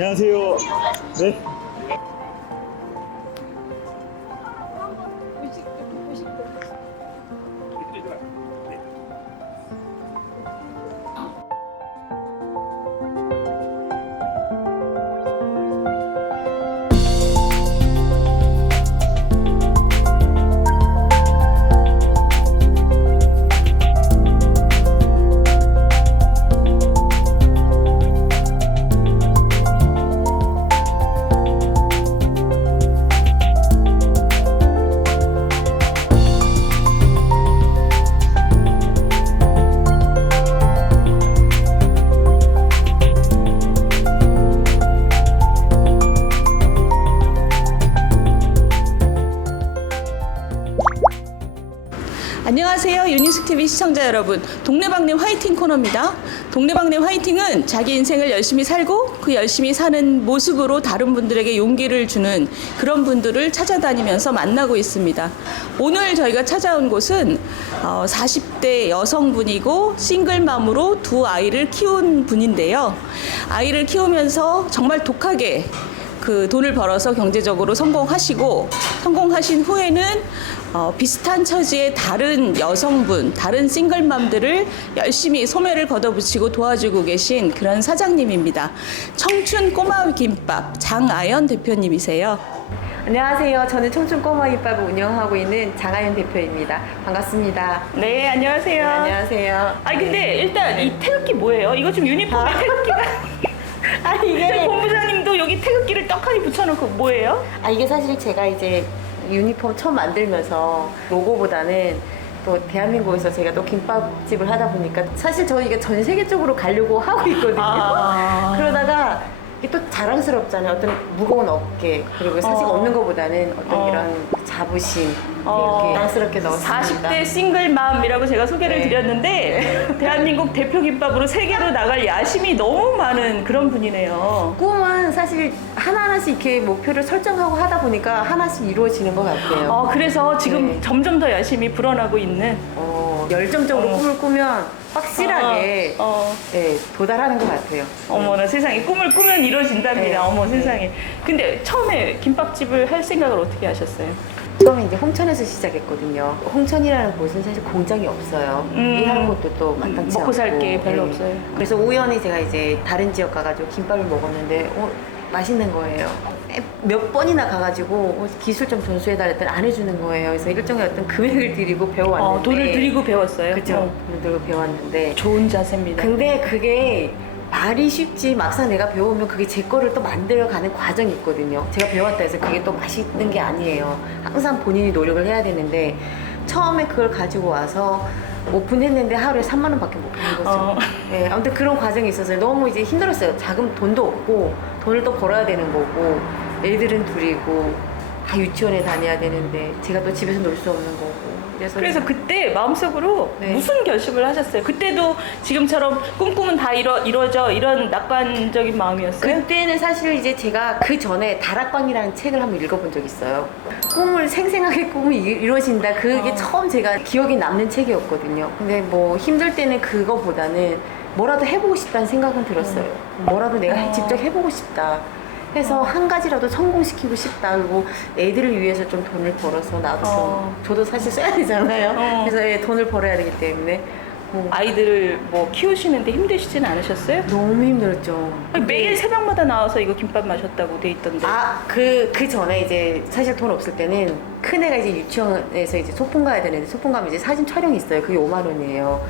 안녕하세요. 네. 안녕하세요. 유니스TV 시청자 여러분. 동네방네 화이팅 코너입니다. 동네방네 화이팅은 자기 인생을 열심히 살고 그 열심히 사는 모습으로 다른 분들에게 용기를 주는 그런 분들을 찾아다니면서 만나고 있습니다. 오늘 저희가 찾아온 곳은 40대 여성분이고 싱글맘으로 두 아이를 키운 분인데요. 아이를 키우면서 정말 독하게 그 돈을 벌어서 경제적으로 성공하신 후에는 비슷한 처지의 다른 여성분, 다른 싱글맘들을 열심히 소매를 걷어붙이고 도와주고 계신 그런 사장님입니다. 청춘 꼬마 김밥 장아연 대표님이세요. 안녕하세요. 저는 청춘 꼬마 김밥을 운영하고 있는 장아연 대표입니다. 반갑습니다. 네, 안녕하세요. 네, 안녕하세요. 아니 근데 일단 이 태극기 뭐예요? 이거 지금 유니폼에 태극기가 아니 이게 본부장님도 여기 태극기를 떡하니 붙여놓고 뭐예요? 이게 사실 제가 이제 유니폼 처음 만들면서 로고보다는 또 대한민국에서 제가 또 김밥집을 하다 보니까 사실 저 이게 전 세계적으로 가려고 하고 있거든요. 그러다가 이게 또 자랑스럽잖아요. 어떤 무거운 어깨 그리고 사실 없는 것보다는 어떤 이런 자부심 이렇게 자랑스럽게 넣었습니다. 40대 싱글맘이라고 제가 소개를 네. 드렸는데 대한민국 대표 김밥으로 세계로 나갈 야심이 너무 많은 그런 분이네요. 꿈은 사실 하나하나씩 이렇게 목표를 설정하고 하다 보니까 하나씩 이루어지는 것 같아요. 그래서 지금 네. 점점 더 열심히 불어나고 있는 열정적으로 꿈을 꾸면 확실하게 네, 도달하는 것 같아요. 어머나 세상에 꿈을 꾸면 이루어진답니다. 네. 어머 네. 세상에. 근데 처음에 김밥집을 할 생각을 어떻게 하셨어요? 처음에 이제 홍천에서 시작했거든요. 홍천이라는 곳은 사실 공장이 없어요. 일하는 것도 또 마땅치 않고. 먹고 살 게 별로 네. 없어요. 그래서 우연히 제가 이제 다른 지역 가가지고 김밥을 먹었는데 맛있는 거예요. 몇 번이나 가가지고 기술 좀 전수해달랬더니 안 해주는 거예요. 그래서 일정의 어떤 금액을 드리고 배워왔는데 돈을 들이고 배웠어요. 그렇죠. 돈을 들고 배웠는데 좋은 자세입니다. 근데 그게 말이 쉽지 막상 내가 배우면 그게 제 거를 또 만들어가는 과정이 있거든요. 제가 배웠다 해서 그게 또 맛있는 게 아니에요. 항상 본인이 노력을 해야 되는데 처음에 그걸 가지고 와서 오픈했는데 하루에 3만 원밖에 못 버는 거죠. 네, 아무튼 그런 과정이 있어서 너무 이제 힘들었어요. 자금 돈도 없고 돈을 또 벌어야 되는 거고 애들은 둘이고 다 유치원에 다녀야 되는데 제가 또 집에서 놀 수 없는 거고 그래서 그때 마음속으로 네. 무슨 결심을 하셨어요? 그때도 지금처럼 꿈꾸면 다 이루어져 이런 낙관적인 마음이었어요? 그때는 사실 이제 제가 그 전에 다락방이라는 책을 한번 읽어본 적이 있어요. 꿈을 생생하게 꿈이 이루어진다. 그게 처음 제가 기억에 남는 책이었거든요. 근데 뭐 힘들 때는 그거보다는 뭐라도 해보고 싶다는 생각은 들었어요. 뭐라도 내가 직접 해보고 싶다. 해서 한 가지라도 성공시키고 싶다. 그리고 애들을 위해서 좀 돈을 벌어서 나도 좀 저도 사실 써야 되잖아요. 그래서 돈을 벌어야 되기 때문에 아이들을 뭐 키우시는데 힘드시진 않으셨어요? 너무 힘들었죠. 아니, 매일 새벽마다 나와서 이거 김밥 마셨다고 돼 있던데. 그 전에 이제 사실 돈 없을 때는 큰애가 이제 유치원에서 이제 소풍 가야 되는데 소풍 가면 이제 사진 촬영이 있어요. 그게 5만 원이에요.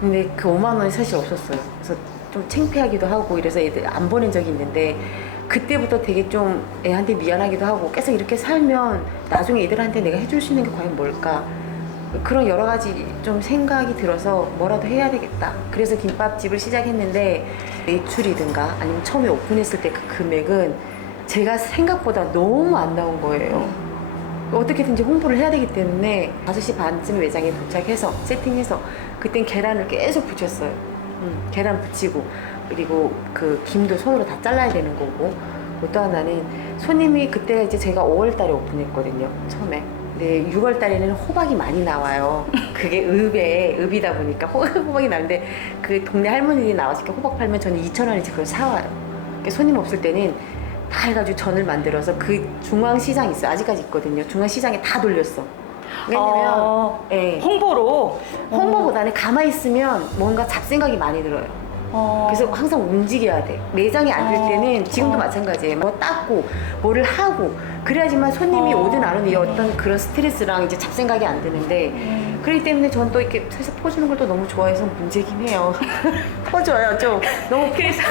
근데 그 5만 원이 사실 없었어요. 그래서 좀 창피하기도 하고 이래서 애들 안 보낸 적이 있는데 그때부터 되게 좀 애한테 미안하기도 하고 계속 이렇게 살면 나중에 애들한테 내가 해줄 수 있는 게 과연 뭘까 그런 여러 가지 좀 생각이 들어서 뭐라도 해야 되겠다. 그래서 김밥집을 시작했는데 매출이든가 아니면 처음에 오픈했을 때 그 금액은 제가 생각보다 너무 안 나온 거예요. 어떻게든지 홍보를 해야 되기 때문에 5시 반쯤 매장에 도착해서 세팅해서 그땐 계란을 계속 붙였어요. 계란 붙이고 그리고 그 김도 손으로 다 잘라야 되는 거고 또 하나는 손님이 그때가 이제 제가 5월 달에 오픈했거든요. 처음에. 근데 6월 달에는 호박이 많이 나와요. 그게 읍이다 보니까 호박이 나는데 그 동네 할머니들이 나와서 이렇게 호박 팔면 저는 2,000원이지 그걸 사와요. 손님 없을 때는 다 해가지고 전을 만들어서 그 중앙시장 있어요. 아직까지 있거든요. 중앙시장에 다 돌렸어. 왜냐면 예, 홍보로. 홍보보다는 가만히 있으면 뭔가 잡생각이 많이 들어요. 그래서 항상 움직여야 돼. 매장이 안 될 때는 지금도 마찬가지예요. 뭐 닦고 뭐를 하고 그래야지만 손님이 오든 안 오든 이 어떤 그런 스트레스랑 이제 잡생각이 안 드는데 그렇기 때문에 전 또 이렇게 사실 퍼주는 걸 또 너무 좋아해서 문제긴 해요. 퍼줘요 좀. 너무 그래서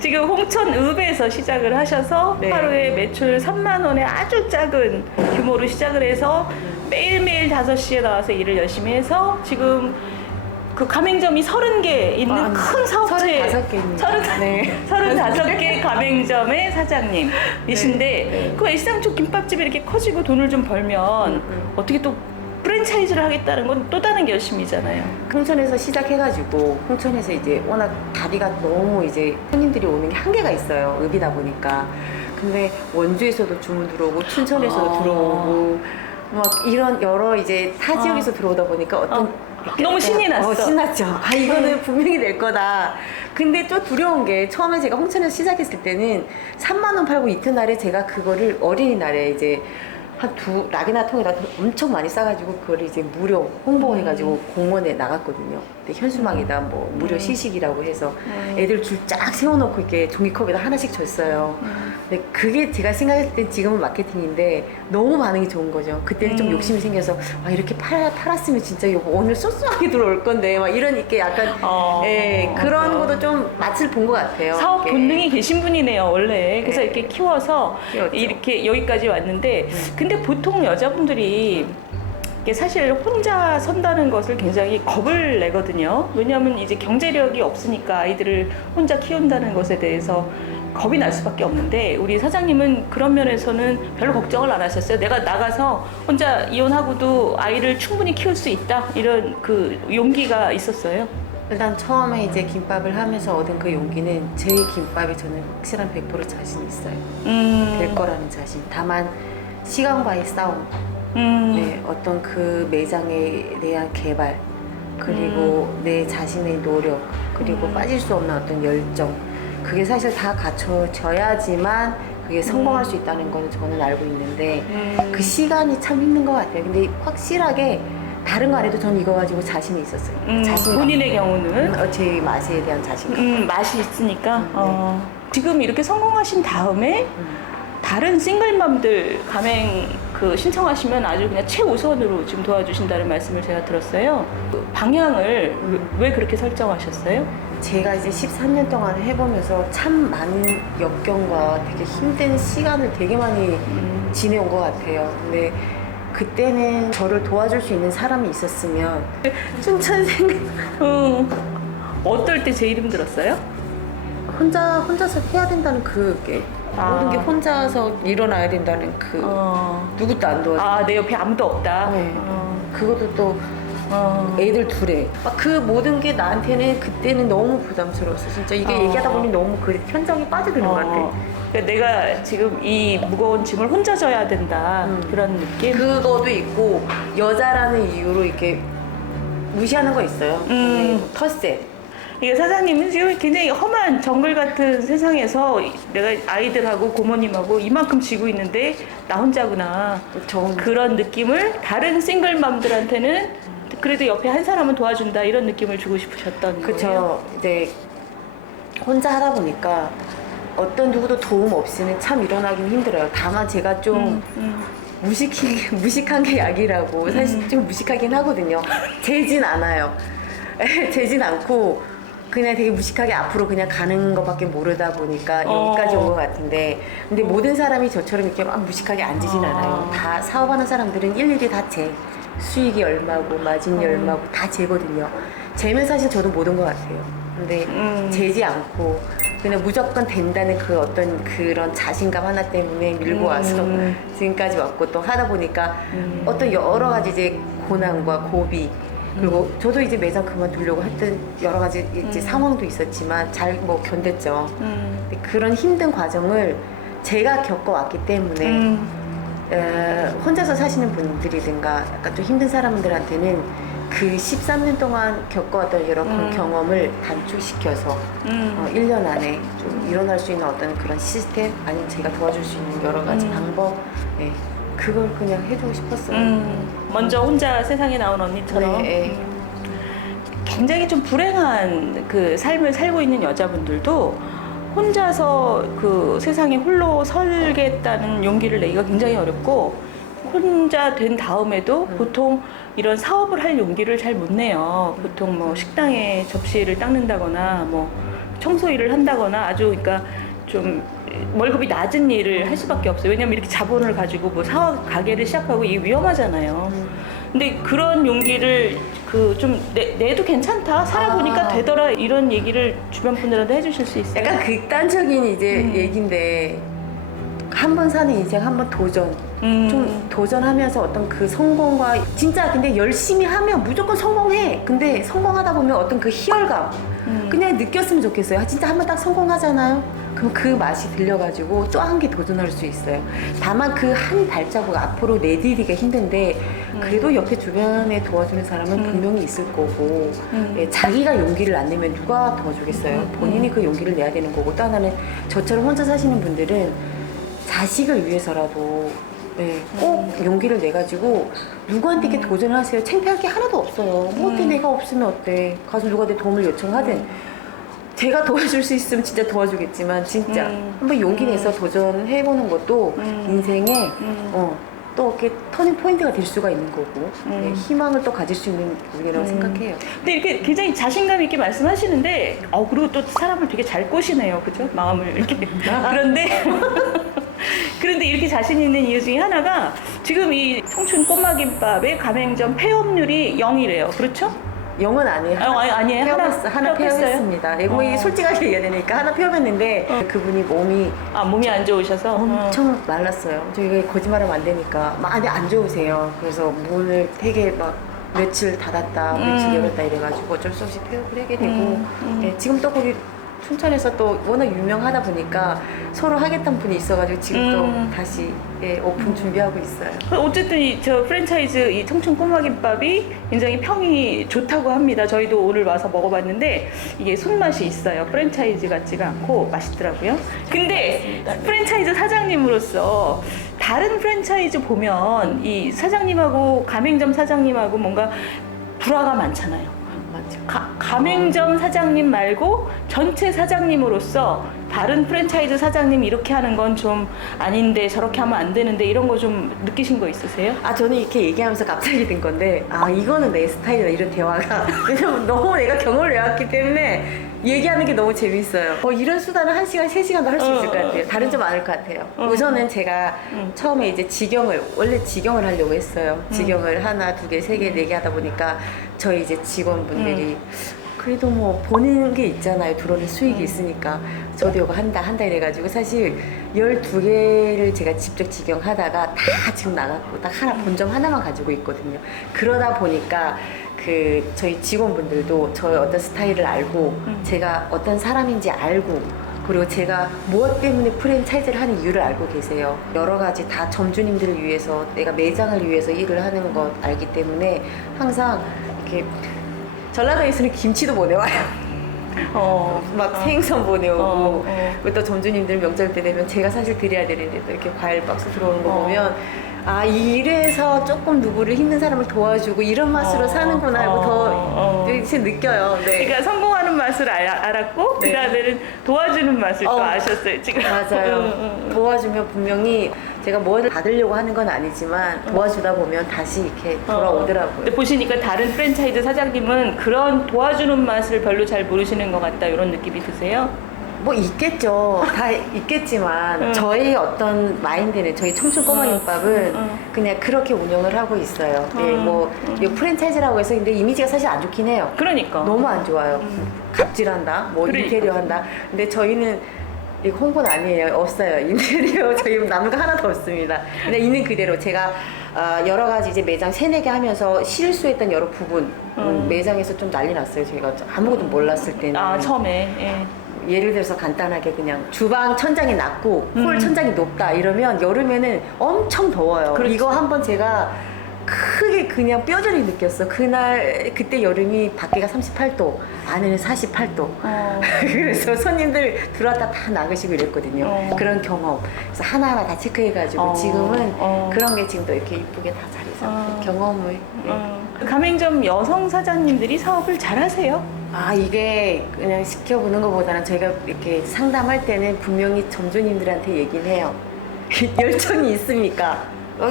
지금 홍천읍에서 시작을 하셔서 네. 하루에 매출 3만 원의 아주 작은 규모로 시작을 해서 매일매일 5시에 나와서 일을 열심히 해서 지금 그 가맹점이 30개 있는 큰 사업체 35개입니다. 네. 35개 가맹점의 사장님이신데 네. 그 애시장초 김밥집이 이렇게 커지고 돈을 좀 벌면 어떻게 또 프랜차이즈를 하겠다는 건 또 다른 결심이잖아요. 홍천에서 시작해가지고 홍천에서 이제 워낙 다리가 너무 이제 손님들이 오는 게 한계가 있어요. 읍이다 보니까. 근데 원주에서도 주문 들어오고 춘천에서도 들어오고 막 이런 여러 이제 타 지역에서 들어오다 보니까 너무 신이 났어. 신났죠. 아 이거는 분명히 될 거다. 근데 또 두려운 게 처음에 제가 홍천에서 시작했을 때는 3만 원 팔고 이튿날에 제가 그거를 어린이날에 이제 한 락이나 통에다 엄청 많이 싸가지고 그걸 이제 무료 홍보해가지고 공원에 나갔거든요. 근데 현수막에다 뭐 무료 시식이라고 해서 애들 줄 쫙 세워놓고 이렇게 종이컵에다 하나씩 줬어요. 근데 그게 제가 생각했을 때 지금은 마케팅인데 너무 반응이 좋은 거죠. 그때는 좀 욕심이 생겨서 아 이렇게 팔았으면 진짜 이거 오늘 쏘쏘하게 들어올 건데 막 이런 이렇게 약간 예, 그런 것도 좀 맛을 본 것 같아요. 사업 이렇게. 본능이 계신 분이네요 원래. 그래서 네. 이렇게 키워서 키웠죠. 이렇게 여기까지 왔는데 근데 보통 여자분들이 이게 사실 혼자 선다는 것을 굉장히 겁을 내거든요. 왜냐하면 이제 경제력이 없으니까 아이들을 혼자 키운다는 것에 대해서 겁이 날 수밖에 없는데 우리 사장님은 그런 면에서는 별로 걱정을 안 하셨어요. 내가 나가서 혼자 이혼하고도 아이를 충분히 키울 수 있다 이런 그 용기가 있었어요. 일단 처음에 이제 김밥을 하면서 얻은 그 용기는 제 김밥에 저는 확실한 100% 자신 있어요. 될 거라는 자신. 다만 시간과의 싸움, 네, 어떤 그 매장에 대한 개발, 그리고 내 자신의 노력, 그리고 빠질 수 없는 어떤 열정, 그게 사실 다 갖춰져야지만 그게 성공할 수 있다는 건 저는 알고 있는데 그 시간이 참 힘든 것 같아요. 근데 확실하게 다른 거 안 해도 저는 이거 가지고 자신이 있었어요. 자신감. 본인의 경우는 제 맛에 대한 자신감. 맛이 있으니까. 지금 이렇게 성공하신 다음에 다른 싱글맘들 가맹 그 신청하시면 아주 그냥 최우선으로 지금 도와주신다는 말씀을 제가 들었어요. 그 방향을 왜 그렇게 설정하셨어요? 제가 이제 13년 동안 해보면서 참 많은 역경과 되게 힘든 시간을 되게 많이 지내온 것 같아요. 근데 그때는 저를 도와줄 수 있는 사람이 있었으면 춘천생 어떨 때 제일 힘들었어요? 혼자서 해야 된다는 그게 모든 게 혼자서 일어나야 된다는 그 누구도 안 도와줘. 내 옆에 아무도 없다. 네. 그것도 또 애들 둘에 막 그 모든 게 나한테는 그때는 너무 부담스러웠어. 진짜 이게 얘기하다 보니 너무 그 현장에 빠져드는 것 같아. 그러니까 내가 지금 이 무거운 짐을 혼자 져야 된다 그런 느낌. 그거도 있고 여자라는 이유로 이렇게 무시하는 거 있어요. 텃세. 이게 사장님은 지금 굉장히 험한 정글 같은 세상에서 내가 아이들하고 고모님하고 이만큼 지고 있는데 나 혼자구나. 그런 느낌을 다른 싱글맘들한테는 그래도 옆에 한 사람은 도와준다 이런 느낌을 주고 싶으셨던 거예요. 그쵸. 이제 혼자 하다 보니까 어떤 누구도 도움 없이는 참 일어나긴 힘들어요. 다만 제가 좀 무식한 게 약이라고 사실 좀 무식하긴 하거든요. 재진 않아요. 재진 않고 그냥 되게 무식하게 앞으로 그냥 가는 것밖에 모르다 보니까 여기까지 온 것 같은데 근데 모든 사람이 저처럼 이렇게 막 무식하게 앉으진 않아요. 다 사업하는 사람들은 일일이 다 재. 수익이 얼마고 마진이 얼마고 다 재거든요. 재면 사실 저도 못 온 것 같아요. 근데 재지 않고 그냥 무조건 된다는 그 어떤 그런 자신감 하나 때문에 밀고 와서 지금까지 왔고 또 하다 보니까 어떤 여러 가지 이제 고난과 고비 그리고 저도 이제 매장 그만두려고 했던 여러 가지 이제 상황도 있었지만 잘 뭐 견뎠죠. 근데 그런 힘든 과정을 제가 겪어왔기 때문에 혼자서 사시는 분들이든가 약간 좀 힘든 사람들한테는 그 13년 동안 겪어왔던 여러 경험을 단축시켜서 1년 안에 좀 일어날 수 있는 어떤 그런 시스템 아니면 제가 도와줄 수 있는 여러 가지 방법 네, 그걸 그냥 해주고 싶었어요. 먼저 혼자 세상에 나온 언니처럼 네, 굉장히 좀 불행한 그 삶을 살고 있는 여자분들도 혼자서 그 세상에 홀로 설겠다는 용기를 내기가 굉장히 어렵고 혼자 된 다음에도 보통 이런 사업을 할 용기를 잘 못 내요. 보통 뭐 식당에 접시를 닦는다거나 뭐 청소 일을 한다거나 아주 그러니까 좀 월급이 낮은 일을 할 수밖에 없어요. 왜냐면 이렇게 자본을 가지고 뭐 사업 가게를 시작하고 이게 위험하잖아요. 근데 그런 용기를 그 좀 내도 괜찮다 살아보니까 되더라 이런 얘기를 주변 분들한테 해주실 수 있어요? 약간 극단적인 이제 얘기인데 한 번 사는 인생 한 번 도전 좀 도전하면서 어떤 그 성공과 진짜 근데 열심히 하면 무조건 성공해. 근데 성공하다 보면 어떤 그 희열감 그냥 느꼈으면 좋겠어요. 진짜 한 번 딱 성공하잖아요. 그럼 그 맛이 들려가지고 또 한 개 도전할 수 있어요. 다만 그 한 발자국 앞으로 내디디가 힘든데 그래도 옆에 주변에 도와주는 사람은 분명히 있을 거고 예, 자기가 용기를 안 내면 누가 도와주겠어요. 본인이 그 용기를 내야 되는 거고 또 하나는 저처럼 혼자 사시는 분들은 자식을 위해서라도 네, 꼭 용기를 내가지고 누구한테 이렇게 도전을 하세요. 창피할 게 하나도 없어요. 뭐 어때 내가 없으면 어때. 가서 누가 내 도움을 요청하든 제가 도와줄 수 있으면 진짜 도와주겠지만 진짜 한번 용기 내서 도전해보는 것도 인생에 또 이렇게 터닝 포인트가 될 수가 있는 거고 네, 희망을 또 가질 수 있는 부분이라고 생각해요. 근데 이렇게 굉장히 자신감 있게 말씀하시는데 그리고 또 사람을 되게 잘 꼬시네요. 그죠? 마음을 이렇게 그런데 이렇게 자신 있는 이유 중에 하나가 지금 이 청춘 꼬마김밥의 가맹점 폐업률이 0이래요. 그렇죠? 0은 아니에요. 아니에요? 하나 폐업했습니다. 뭐 이게 솔직하게 얘기해야 되니까 하나 폐업했는데 그분이 몸이 몸이 안 좋으셔서 엄청 말랐어요. 저희가 거짓말하면 안 되니까 많이 안 좋으세요. 그래서 문을 되게 막 며칠 닫았다, 며칠 열었다 이래가지고 어쩔 수 없이 폐업을 하게 되고 네, 지금 또 거기 춘천에서 또 워낙 유명하다 보니까 서로 하겠다는 분이 있어가지고 지금 또 다시 예, 오픈 준비하고 있어요. 어쨌든 저 프랜차이즈 이 청춘 꼬마김밥이 굉장히 평이 좋다고 합니다. 저희도 오늘 와서 먹어봤는데 이게 손맛이 있어요. 프랜차이즈 같지가 않고 맛있더라고요. 근데 프랜차이즈 사장님으로서 다른 프랜차이즈 보면 이 사장님하고 가맹점 사장님하고 뭔가 불화가 많잖아요. 가맹점 사장님 말고 전체 사장님으로서 다른 프랜차이즈 사장님 이렇게 하는 건 좀 아닌데 저렇게 하면 안 되는데 이런 거 좀 느끼신 거 있으세요? 저는 이렇게 얘기하면서 갑자기 든 건데 이거는 내 스타일이다 이런 대화가 왜냐면 너무 내가 경험을 해왔기 때문에 얘기하는 게 너무 재밌어요. 이런 수다는 1시간, 3시간도 할 수 있을 것 같아요. 다른 점 많을 것 같아요. 우선은 제가 처음에 이제 원래 직영을 하려고 했어요. 직영을 하나, 두 개, 세 개, 네 개 하다 보니까 저희 이제 직원분들이 그래도 뭐 보는 게 있잖아요. 들어오는 수익이 있으니까 저도 이거 한다 이래가지고 사실 12개를 제가 직접 직영하다가 다 지금 나갔고 딱 하나 본점 하나만 가지고 있거든요. 그러다 보니까 그 저희 직원분들도 저의 어떤 스타일을 알고 제가 어떤 사람인지 알고 그리고 제가 무엇 때문에 프랜차이즈를 하는 이유를 알고 계세요. 여러 가지 다 점주님들을 위해서 내가 매장을 위해서 일을 하는 것 알기 때문에 항상 이렇게 전라도에서는 김치도 보내와요. 막 생선 보내오고 그리고 또 점주님들 명절 때 되면 제가 사실 드려야 되는데 또 이렇게 과일 박스 들어오는 거 보면 이래서 조금 누구를 힘든 사람을 도와주고 이런 맛으로 사는구나 하고 더 이제 느껴요. 네. 그러니까 성공하는 맛을 알았고 네. 그다음에는 도와주는 맛을 또 아셨어요 지금. 맞아요. 도와주면 분명히 제가 뭐를 받으려고 하는 건 아니지만 도와주다 보면 다시 이렇게 돌아오더라고요. 근데 보시니까 다른 프랜차이즈 사장님은 그런 도와주는 맛을 별로 잘 모르시는 것 같다 이런 느낌이 드세요? 뭐 있겠죠. 다 있겠지만 저희 어떤 마인드는 저희 청춘 꼬마김밥은 그냥 그렇게 운영을 하고 있어요. 네, 뭐 프랜차이즈라고 해서 근데 이미지가 사실 안 좋긴 해요. 그러니까 너무 안 좋아요. 갑질한다, 뭐 그러니까. 인테리어 한다. 근데 저희는 이거 홍보는 아니에요. 없어요. 인테리어 저희 남은 거 하나도 없습니다. 그냥 있는 그대로 제가 여러 가지 이제 매장 3-4개 하면서 실수했던 여러 부분 매장에서 좀 난리 났어요. 저희가 아무것도 몰랐을 때는. 처음에. 예. 예를 들어서 간단하게 그냥 주방 천장이 낮고 홀 천장이 높다 이러면 여름에는 엄청 더워요. 그렇지. 이거 한번 제가 크게 그냥 뼈저리 느꼈어. 그때 여름이 밖에가 38도, 안에는 48도. 그래서 손님들 들어왔다 다 나가시고 이랬거든요. 그런 경험. 그래서 하나하나 다 체크해가지고 지금은 그런 게 지금도 이렇게 이쁘게 다 자리 잡고 경험을. 네. 가맹점 여성 사장님들이 사업을 잘하세요? 아, 이게 그냥 시켜보는 것보다는 저희가 이렇게 상담할 때는 분명히 점주님들한테 얘기를 해요. 열정이 있습니까?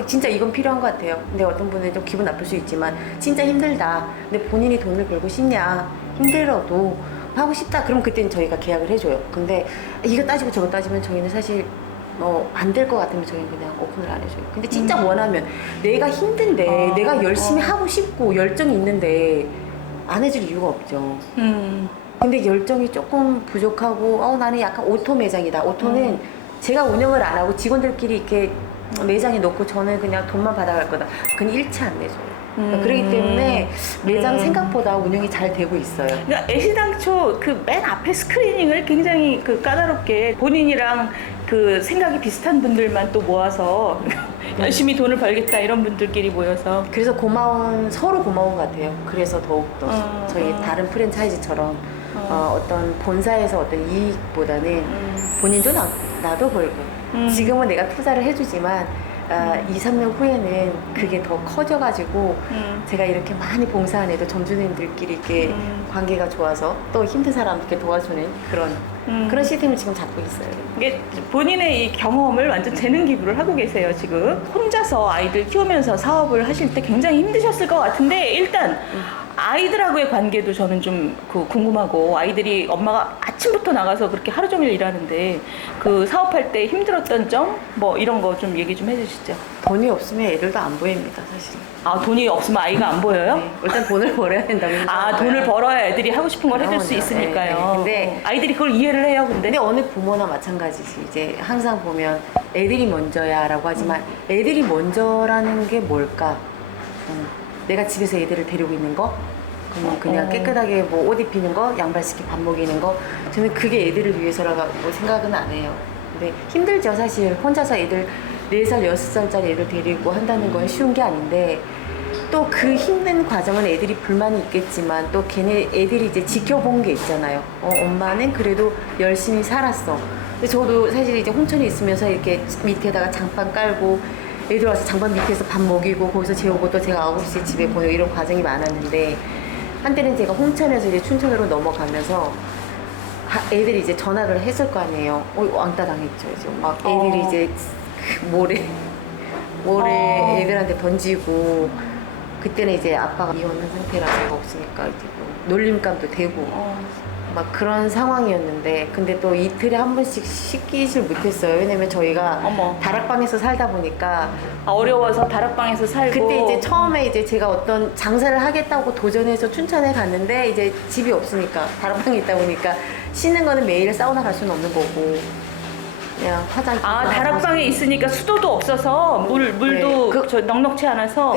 진짜 이건 필요한 것 같아요. 근데 어떤 분은 좀 기분 나쁠 수 있지만 진짜 힘들다. 근데 본인이 돈을 벌고 싶냐? 힘들어도 하고 싶다. 그럼 그때는 저희가 계약을 해줘요. 근데 이거 따지고 저거 따지면 저희는 사실 안 될 것 같으면 저희는 그냥 오픈을 안 해줘요. 근데 진짜 원하면 내가 힘든데 내가 열심히 하고 싶고 열정이 있는데 안 해줄 이유가 없죠. 근데 열정이 조금 부족하고 나는 약간 오토 매장이다. 오토는 제가 운영을 안 하고 직원들끼리 이렇게 매장에 놓고 저는 그냥 돈만 받아갈 거다. 그건 일체 안 내줘요. 그렇기 때문에 매장 생각보다 운영이 잘 되고 있어요. 그러니까 애시당초 그 맨 앞에 스크리닝을 굉장히 그 까다롭게 본인이랑 그 생각이 비슷한 분들만 또 모아서 열심히 돈을 벌겠다 이런 분들끼리 모여서 그래서 서로 고마운 것 같아요. 그래서 더욱더 저희 다른 프랜차이즈처럼 어떤 본사에서 어떤 이익보다는 본인도 나도 벌고 지금은 내가 투자를 해주지만 2, 3년 후에는 그게 더 커져가지고 제가 이렇게 많이 봉사 안 해도 점주님들끼리 이렇게 관계가 좋아서 또 힘든 사람 이렇게 도와주는 그런 시스템을 지금 잡고 있어요. 이게 본인의 이 경험을 완전 재능 기부를 하고 계세요. 지금 혼자서 아이들 키우면서 사업을 하실 때 굉장히 힘드셨을 것 같은데 일단 아이들하고의 관계도 저는 좀 궁금하고 아이들이 엄마가 아침부터 나가서 그렇게 하루 종일 일하는데 그 사업할 때 힘들었던 점 뭐 이런 거 좀 얘기 좀 해주시죠. 돈이 없으면 애들도 안 보입니다, 사실. 아, 돈이 없으면 아이가 안 보여요? 네, 일단 돈을 벌어야 된다는 돈을 벌어야 애들이 하고 싶은 걸 해줄 수 있으니까요. 네, 근데 아이들이 그걸 이해를 해요, 근데 어느 부모나 마찬가지지. 이제 항상 보면 애들이 먼저야라고 하지만 애들이 먼저라는 게 뭘까? 내가 집에서 애들을 데리고 있는 거? 그러면 그냥 깨끗하게 뭐 옷 입히는 거, 양발 씻기, 밥 먹이는 거. 저는 그게 애들을 위해서라고 생각은 안 해요. 근데 힘들죠, 사실. 혼자서 애들 4살, 6살짜리 애들 데리고 한다는 건 쉬운 게 아닌데 또 그 힘든 과정은 애들이 불만이 있겠지만 또 애들이 이제 지켜본 게 있잖아요. 엄마는 그래도 열심히 살았어. 근데 저도 사실 이제 홍천에 있으면서 이렇게 밑에다가 장판 깔고 애들 와서 장판 밑에서 밥 먹이고 거기서 재우고 또 제가 9시에 집에 보내고 이런 과정이 많았는데 한때는 제가 홍천에서 이제 춘천으로 넘어가면서 애들이 이제 전화를 했을 거 아니에요. 왕따 당했죠. 이제 막 애들이 이제 모래 애들한테 던지고 그때는 이제 아빠가 이혼한 상태라서 애가 없으니까 이제 뭐 놀림감도 되고 막 그런 상황이었는데 근데 또 이틀에 한 번씩 씻기질 못했어요. 왜냐면 저희가 다락방에서 살다 보니까 어려워서 다락방에서 살고 그때 이제 처음에 이제 제가 어떤 장사를 하겠다고 도전해서 춘천에 갔는데 이제 집이 없으니까 다락방에 있다 보니까 씻는 거는 매일 사우나 갈 수는 없는 거고 그냥 화장실 다락방에 있으니까 수도도 없어서 물도 네. 넉넉치 않아서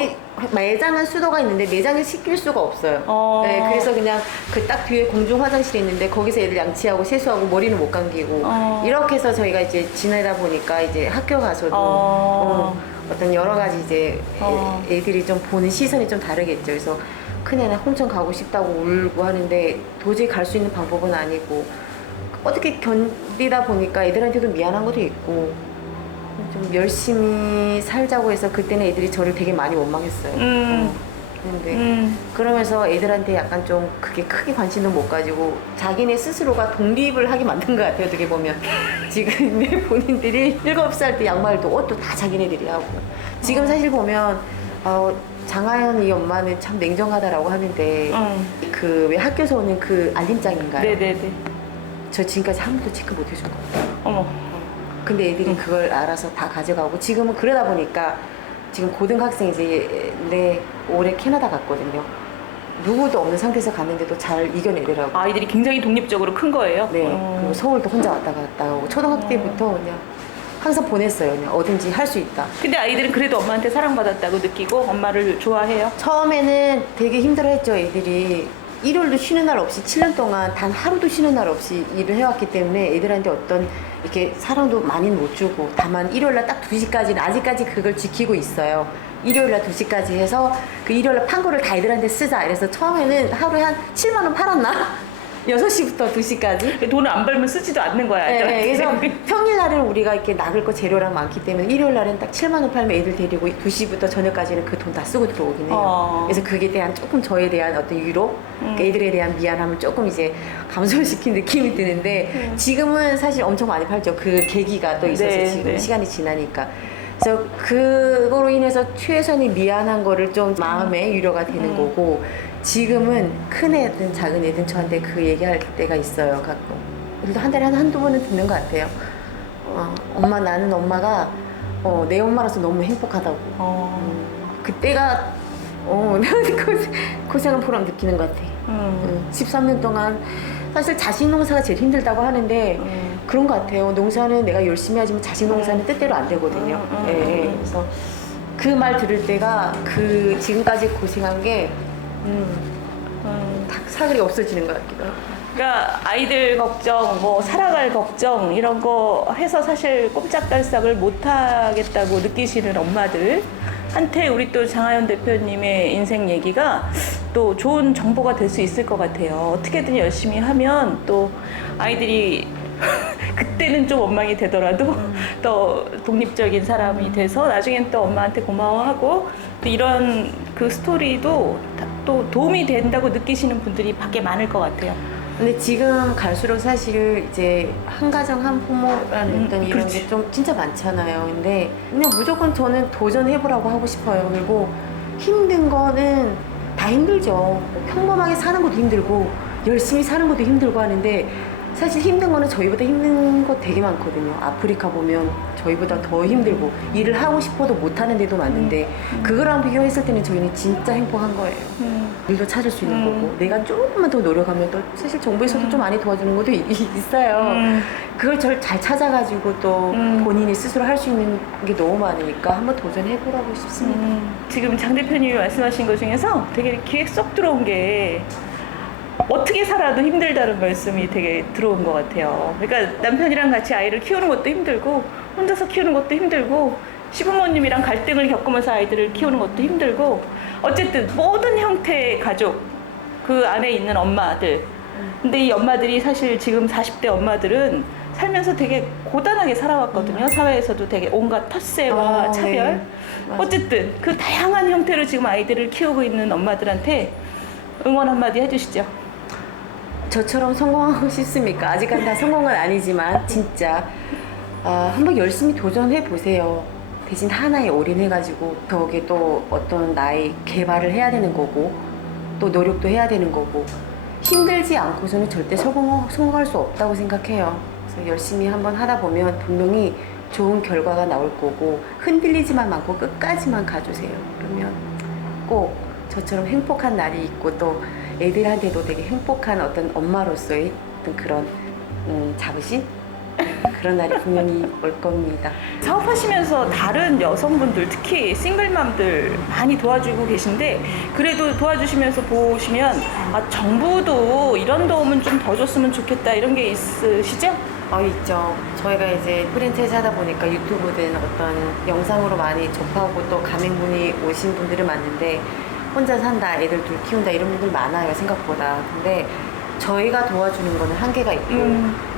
매장은 수도가 있는데 매장을 씻길 수가 없어요. 네, 그래서 그냥 그 딱 뒤에 공중 화장실이 있는데 거기서 애들 양치하고 세수하고 머리는 못 감기고 이렇게 해서 저희가 이제 지내다 보니까 이제 학교 가서도 어떤 여러 가지 이제 애들이 좀 보는 시선이 좀 다르겠죠. 그래서 큰애는 홍천 가고 싶다고 울고 하는데 도저히 갈 수 있는 방법은 아니고 어떻게 견디다 보니까 애들한테도 미안한 것도 있고 좀 열심히 살자고 해서 그때는 애들이 저를 되게 많이 원망했어요. 근데 그러면서 애들한테 약간 좀 그게 크게 관심도 못 가지고 자기네 스스로가 독립을 하게 만든 것 같아요. 어떻게 보면 지금 본인들이 7살 때 양말도 옷도 다 자기네들이 하고 지금 사실 보면 장하연 이 엄마는 참 냉정하다라고 하는데 그 왜 학교에서 오는 그 알림장인가요? 네네네. 저 지금까지 한 번도 체크 못 해준 거예요. 어머. 근데 애들이 그걸 알아서 다 가져가고 지금은 그러다 보니까 지금 고등학생인데 올해 캐나다 갔거든요. 누구도 없는 상태에서 갔는데도 잘 이겨내더라고요. 아이들이 굉장히 독립적으로 큰 거예요? 네. 그리고 서울도 혼자 왔다 갔다 오고 초등학교 때부터 그냥 항상 보냈어요. 그냥 어딘지 할 수 있다. 근데 아이들은 그래도 엄마한테 사랑받았다고 느끼고 엄마를 좋아해요? 처음에는 되게 힘들어했죠. 애들이 일요일도 쉬는 날 없이 7년 동안 단 하루도 쉬는 날 없이 일을 해왔기 때문에 애들한테 어떤 이렇게 사랑도 많이는 못 주고, 다만 일요일날 딱 2시까지는 아직까지 그걸 지키고 있어요. 일요일날 2시까지 해서 그 일요일날 판 거를 다 애들한테 쓰자. 그래서 처음에는 하루에 한 7만 원 팔았나? 6시부터 2시까지. 돈을 안 벌면 쓰지도 않는 거야. 네, 그래서 평일날은 우리가 이렇게 나글 거 재료랑 많기 때문에 일요일날은 딱 7만 원 팔면 애들 데리고 2시부터 저녁까지는 그 돈 다 쓰고 들어오긴 해요. 그래서 그게 대한 조금 저에 대한 어떤 위로, 그러니까 애들에 대한 미안함을 조금 이제 감소시킨 느낌이 드는데, 지금은 사실 엄청 많이 팔죠. 그 계기가 또 있어서 네, 지금 네. 시간이 지나니까. 그래서 그거로 인해서 최선이 미안한 거를 좀 마음에 위로가 되는 거고, 지금은 큰 애든 작은 애든 저한테 그 얘기할 때가 있어요, 가끔. 그래도 한 달에 한두 번은 듣는 것 같아요. 엄마, 나는 엄마가 내 엄마라서 너무 행복하다고. 그때가 고생한 보람 느끼는 것 같아. 13년 동안 사실 자식 농사가 제일 힘들다고 하는데 그런 것 같아요. 농사는 내가 열심히 하지만 자식 농사는 뜻대로 안 되거든요. 예. 그래서 그 말 들을 때가 그 지금까지 고생한 게 다 사글이 없어지는 것 같기도 하고. 그러니까 아이들 걱정, 뭐 살아갈 걱정 이런 거 해서 사실 꼼짝달싹을 못 하겠다고 느끼시는 엄마들 한테 우리 또 장하연 대표님의 인생 얘기가 또 좋은 정보가 될 수 있을 것 같아요. 어떻게든 열심히 하면 또 아이들이 그때는 좀 원망이 되더라도 또 독립적인 사람이 돼서 나중엔 또 엄마한테 고마워하고 또 이런 그 스토리도 또 도움이 된다고 느끼시는 분들이 밖에 많을 것 같아요. 근데 지금 갈수록 사실 이제 한 가정 한 부모라는 어떤 이런 게 좀 진짜 많잖아요. 근데 그냥 무조건 저는 도전해보라고 하고 싶어요. 그리고 힘든 거는 다 힘들죠. 평범하게 사는 것도 힘들고 열심히 사는 것도 힘들고 하는데, 사실 힘든 거는 저희보다 힘든 거 되게 많거든요. 아프리카 보면 저희보다 더 힘들고 일을 하고 싶어도 못하는 데도 많은데 그거랑 비교했을 때는 저희는 진짜 행복한 거예요. 일도 찾을 수 있는 거고, 내가 조금만 더 노력하면 또 사실 정부에서도 좀 많이 도와주는 것도 있어요. 그걸 잘 찾아가지고 또 본인이 스스로 할 수 있는 게 너무 많으니까 한번 도전해보라고 싶습니다. 지금 장 대표님이 말씀하신 것 중에서 되게 귀에 쏙 들어온 게 어떻게 살아도 힘들다는 말씀이 되게 들어온 것 같아요. 그러니까 남편이랑 같이 아이를 키우는 것도 힘들고 혼자서 키우는 것도 힘들고 시부모님이랑 갈등을 겪으면서 아이들을 키우는 것도 힘들고, 어쨌든 모든 형태의 가족 그 안에 있는 엄마들, 근데 이 엄마들이 사실 지금 40대 엄마들은 살면서 되게 고단하게 살아왔거든요. 사회에서도 되게 온갖 텃세와 차별. 네. 어쨌든 그 다양한 형태로 지금 아이들을 키우고 있는 엄마들한테 응원 한마디 해주시죠. 저처럼 성공하고 싶습니까? 아직까지 다 성공은 아니지만 진짜 한번 열심히 도전해 보세요. 대신 하나에 올인해가지고 거기에 또 어떤 나의 개발을 해야 되는 거고 또 노력도 해야 되는 거고, 힘들지 않고서는 절대 성공할 수 없다고 생각해요. 그래서 열심히 한번 하다 보면 분명히 좋은 결과가 나올 거고, 흔들리지만 않고 끝까지만 가주세요. 그러면 꼭 저처럼 행복한 날이 있고 또 애들한테도 되게 행복한 어떤 엄마로서의 어떤 그런 자부심? 그런 날이 분명히 올 겁니다. 사업하시면서 다른 여성분들, 특히 싱글맘들 많이 도와주고 계신데, 그래도 도와주시면서 보시면 정부도 이런 도움은 좀 더 줬으면 좋겠다 이런 게 있으시죠? 있죠. 저희가 이제 프랜차이즈 하다 보니까 유튜브든 어떤 영상으로 많이 접하고 또 가맹분이 오신 분들이 많은데, 혼자 산다, 애들 둘 키운다 이런 분들 많아요, 생각보다. 근데 저희가 도와주는 거는 한계가 있고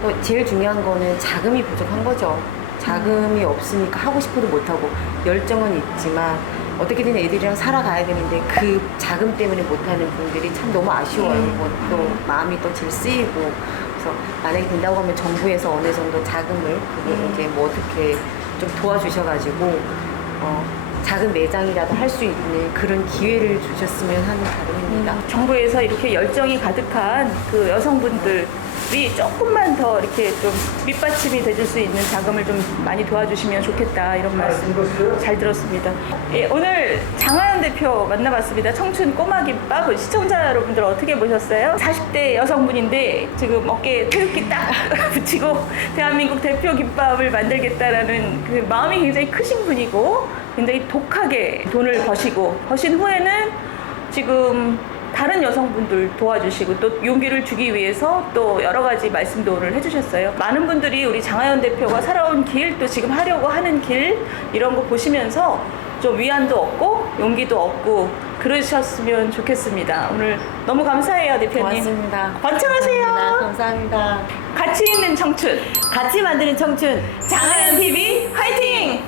또 제일 중요한 거는 자금이 부족한 거죠. 자금이 없으니까 하고 싶어도 못하고, 열정은 있지만 어떻게든 애들이랑 살아가야 되는데 그 자금 때문에 못하는 분들이 참 너무 아쉬워요. 또 마음이 또 제일 쓰이고. 그래서 만약에 된다고 하면 정부에서 어느 정도 자금을 그게 이제 뭐 어떻게 좀 도와주셔가지고 작은 매장이라도 할 수 있는 그런 기회를 주셨으면 하는 바람입니다. 정부에서 이렇게 열정이 가득한 그 여성분들이 조금만 더 이렇게 좀 밑받침이 돼줄 수 있는 자금을 좀 많이 도와주시면 좋겠다 이런 말씀 잘 들었습니다. 예, 오늘 장하연 대표 만나봤습니다. 청춘 꼬마 김밥, 시청자 여러분들 어떻게 보셨어요? 40대 여성분인데 지금 어깨에 태극기 딱 붙이고 대한민국 대표 김밥을 만들겠다라는 그 마음이 굉장히 크신 분이고, 굉장히 독하게 돈을 버신 후에는 지금 다른 여성분들 도와주시고 또 용기를 주기 위해서 또 여러 가지 말씀도 오늘 해주셨어요. 많은 분들이 우리 장하연 대표가 살아온 길, 또 지금 하려고 하는 길 이런 거 보시면서 좀 위안도 얻고 용기도 얻고 그러셨으면 좋겠습니다. 오늘 너무 감사해요, 대표님. 고맙습니다. 번창하세요. 감사합니다. 가치 있는 청춘, 같이 만드는 청춘 장하연 TV 화이팅!